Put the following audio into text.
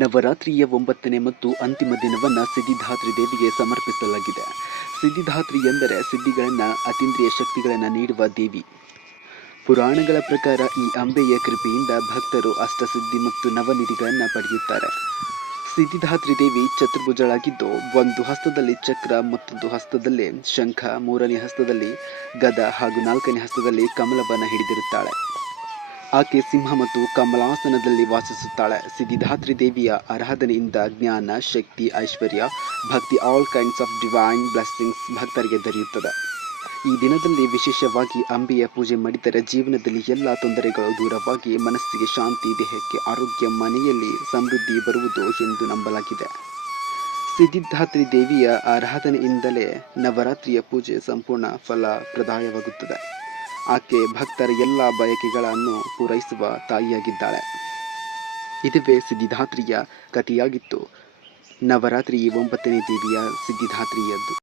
ನವರಾತ್ರಿಯ 9ನೇ ಮತ್ತು ಅಂತಿಮ ದಿನವನ್ನು ಸಿದ್ಧಿದಾತ್ರಿ ದೇವಿಗೆ ಸಮರ್ಪಿಸಲಾಗಿದೆ. ಸಿದ್ಧಿದಾತ್ರಿ ಎಂದರೆ ಸಿದ್ಧಿಗಳನ್ನು, ಅತೀಂದ್ರಿಯ ಶಕ್ತಿಗಳನ್ನು ನೀಡುವ ದೇವಿ. ಪುರಾಣಗಳ ಪ್ರಕಾರ ಈ ಅಂಬೆಯ ಕೃಪೆಯಿಂದ ಭಕ್ತರು ಅಷ್ಟಸಿದ್ಧಿ ಮತ್ತು ನವನಿಧಿಗಳನ್ನು ಪಡೆಯುತ್ತಾರೆ. ಸಿದ್ಧಿದಾತ್ರಿ ದೇವಿ ಚತುರ್ಭುಜಳಾಗಿದ್ದು, ಒಂದು ಹಸ್ತದಲ್ಲಿ ಚಕ್ರ, ಮತ್ತೊಂದು ಹಸ್ತದಲ್ಲಿ ಶಂಖ, ಮೂರನೇ ಹಸ್ತದಲ್ಲಿ ಗದ ಹಾಗೂ ನಾಲ್ಕನೇ ಹಸ್ತದಲ್ಲಿ ಕಮಲವನ್ನು ಹಿಡಿದಿರುತ್ತಾಳೆ. ಆಕೆ ಸಿಂಹ ಮತ್ತು ಕಮಲಾಸನದಲ್ಲಿ ವಾಸಿಸುತ್ತಾಳೆ. ಸಿದ್ಧಿದಾತ್ರಿ ದೇವಿಯ ಆರಾಧನೆಯಿಂದ ಜ್ಞಾನ, ಶಕ್ತಿ, ಐಶ್ವರ್ಯ, ಭಕ್ತಿ, all kinds of divine blessings ಭಕ್ತರಿಗೆ ದೊರೆಯುತ್ತದೆ. ಈ ದಿನದಲ್ಲಿ ವಿಶೇಷವಾಗಿ ಅಂಬೆಯ ಪೂಜೆ ಮಾಡಿದರೆ ಜೀವನದಲ್ಲಿ ಎಲ್ಲ ತೊಂದರೆಗಳು ದೂರವಾಗಿ ಮನಸ್ಸಿಗೆ ಶಾಂತಿ, ದೇಹಕ್ಕೆ ಆರೋಗ್ಯ, ಮನೆಯಲ್ಲಿ ಸಮೃದ್ಧಿ ಬರುವುದು ಎಂದು ನಂಬಲಾಗಿದೆ. ಸಿದ್ಧಿದಾತ್ರಿ ದೇವಿಯ ಆರಾಧನೆಯಿಂದಲೇ ನವರಾತ್ರಿಯ ಪೂಜೆ ಸಂಪೂರ್ಣ ಫಲಪ್ರದಾಯವಾಗುತ್ತದೆ. ಆಕೆ ಭಕ್ತರ ಎಲ್ಲ ಬಯಕೆಗಳನ್ನು ಪೂರೈಸುವ ತಾಯಿಯಾಗಿದ್ದಾಳೆ. ಇದುವೇ ಸಿದ್ಧಿದಾತ್ರಿಯ ಕಥೆಯಾಗಿತ್ತು. ನವರಾತ್ರಿ 9ನೇ ದೇವಿಯ ಸಿದ್ಧಿದಾತ್ರಿಯದ್ದು.